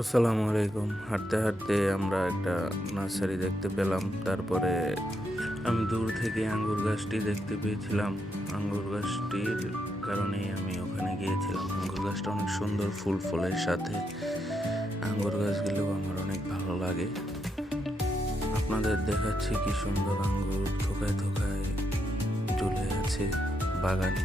আসসালামু আলাইকুম। হাঁটতে হাঁটতে আমরা একটা নার্সারি দেখতে পেলাম। তারপরে আমি দূর থেকে আঙ্গুর গাছটি দেখতে পেয়েছিলাম। আঙ্গুর গাছটির কারণেই আমি ওখানে গিয়েছিলাম। আঙ্গুর গাছটা অনেক সুন্দর ফুল ফলের সাথে। আঙ্গুর গাছগুলোও আমার অনেক ভালো লাগে। আপনাদের দেখাচ্ছি কি সুন্দর আঙ্গুর থোকায় থোকায় ঝুলে আছে বাগানে।